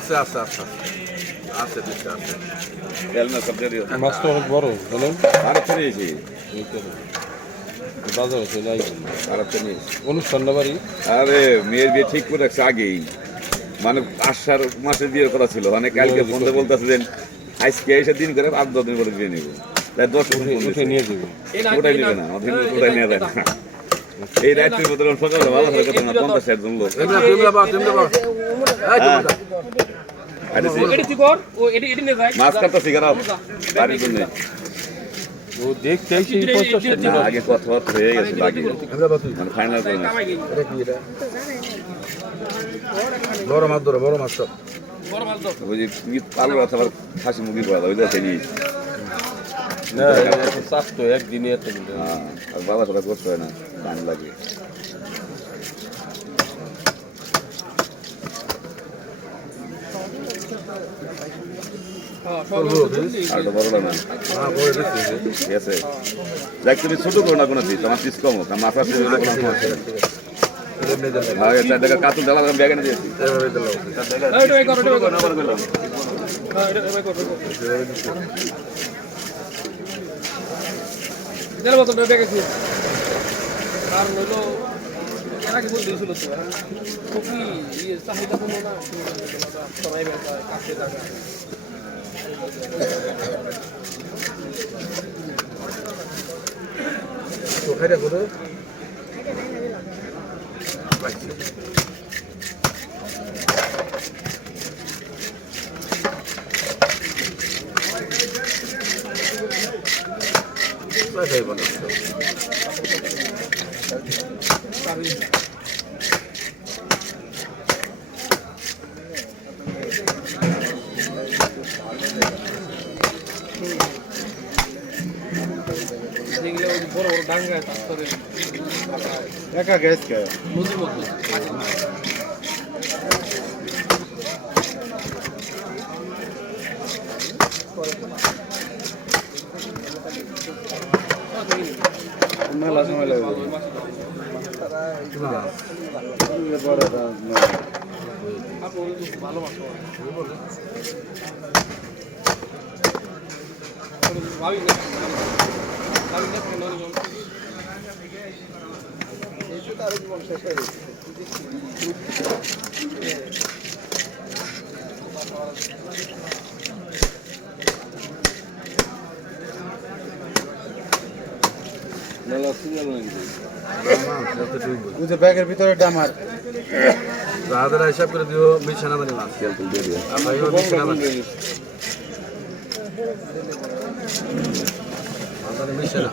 আছে আছে আছে আছে দুইটা আছে মাছটা অনেক বড় জানেন আরো ফিরেছি বাজারে চলে আই আরো ফিরে অনুষ্ঠানটা বাড়ি আরে মেয়ের বিয়ে ঠিক করে রাখছে আগেই মানে আষাঢ় মাসে বিয়ের কথা ছিল মানে কালকে ফোনে বলতেছে যে আজকে এসে দিন করে 8-10 দিন পরে বিয়ে নেবো তাই 10 উঠে নিয়ে যাবে ওটাই নেবে না আমাদের ওটাই নিয়ে যায় না এই রাত্রির মধ্যে সকালে ভালো থাকে না 50-60 জন লোক মাছ কাটতে শিখারাও বাড়ির জন্য ও দেখতে সেই আগে কথা হয়ে গেছে বাকি মানে ফাইনাল করে না বড় মাছ ধরো বড় মাছ সব ওই যে পালু আছে আবার খাসি মুরগি করা ওই দেখে নি না চাপ তো একদিনে এত আর বাবা সবাই করতে হয় না টাইম লাগে আর তো বড় না ঠিক আছে দেখ তুমি ছোট করো না কোনো পিস আমার পিস কম হোক মাছ আছে হ্যাঁ 4 টাকা কাতল ডালা ব্যাগ এনে দিয়েছি বড় বড় ডাঙ্গায় তারপরে একা গ্যাস কে নদীর মতো মেলা সময় লাগে ভালো মাছ ভাবি ব্যাগের ভিতরে ডামার দাদারা হিসাব করে দিও বিছানা বানি মাছ দিয়ে দিও আর ভাইও বিছানা বানি বিছানা